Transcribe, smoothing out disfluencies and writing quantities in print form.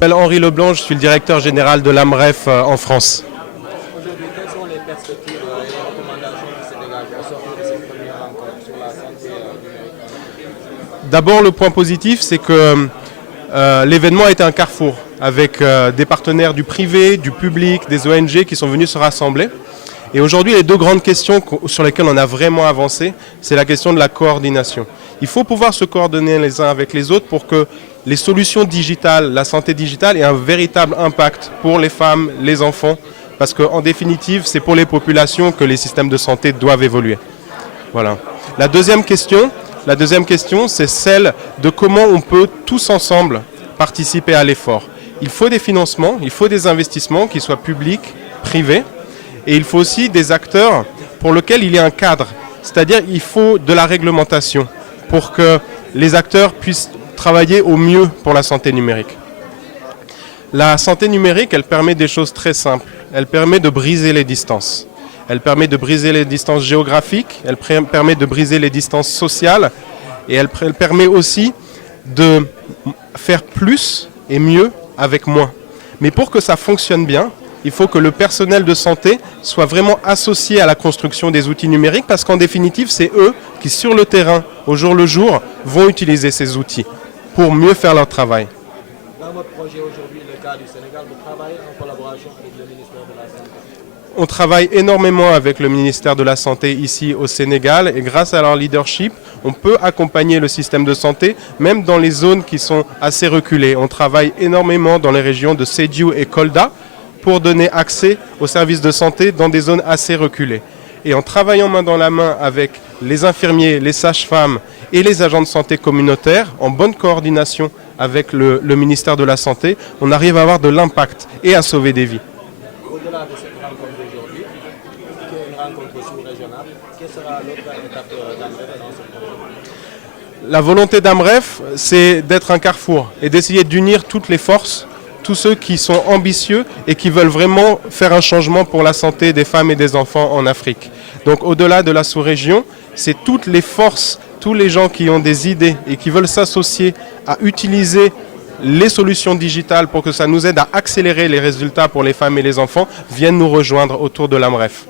Je m'appelle Henri Leblanc, je suis le directeur général de l'AMREF en France. Aujourd'hui, quelles sont les perspectives et les recommandations du Sénégal pour sortir de cette première rencontre sur la santé numérique? D'abord, le point positif, c'est que l'événement a été un carrefour avec des partenaires du privé, du public, des ONG qui sont venus se rassembler. Et aujourd'hui, les deux grandes questions sur lesquelles on a vraiment avancé, c'est la question de la coordination. Il faut pouvoir se coordonner les uns avec les autres pour que les solutions digitales, la santé digitale aient un véritable impact pour les femmes, les enfants, parce qu'en définitive, c'est pour les populations que les systèmes de santé doivent évoluer. Voilà. La deuxième question, c'est celle de comment on peut tous ensemble participer à l'effort. Il faut des financements, il faut des investissements qui soient publics, privés, et il faut aussi des acteurs pour lesquels il y a un cadre. C'est-à-dire qu'il faut de la réglementation pour que les acteurs puissent travailler au mieux pour la santé numérique. La santé numérique, elle permet des choses très simples. Elle permet de briser les distances. Elle permet de briser les distances géographiques, elle permet de briser les distances sociales et elle permet aussi de faire plus et mieux avec moins. Mais pour que ça fonctionne bien, il faut que le personnel de santé soit vraiment associé à la construction des outils numériques parce qu'en définitive, c'est eux qui, sur le terrain, au jour le jour, vont utiliser ces outils pour mieux faire leur travail. Dans votre projet aujourd'hui, le cas du Sénégal, vous travaillez en collaboration avec le ministère de la Santé. On travaille énormément avec le ministère de la Santé ici au Sénégal et grâce à leur leadership, on peut accompagner le système de santé même dans les zones qui sont assez reculées. On travaille énormément dans les régions de Sédhiou et Kolda pour donner accès aux services de santé dans des zones assez reculées. Et en travaillant main dans la main avec les infirmiers, les sages-femmes et les agents de santé communautaires, en bonne coordination avec le ministère de la Santé, on arrive à avoir de l'impact et à sauver des vies. Au-delà de cette rencontre d'aujourd'hui, qui est une rencontre sous-régionale, quelle sera l'autre étape d'AMREF dans ce projet? La volonté d'AMREF, c'est d'être un carrefour et d'essayer d'unir toutes les forces, tous ceux qui sont ambitieux et qui veulent vraiment faire un changement pour la santé des femmes et des enfants en Afrique. Donc au-delà de la sous-région, c'est toutes les forces, tous les gens qui ont des idées et qui veulent s'associer à utiliser les solutions digitales pour que ça nous aide à accélérer les résultats pour les femmes et les enfants, viennent nous rejoindre autour de l'AMREF.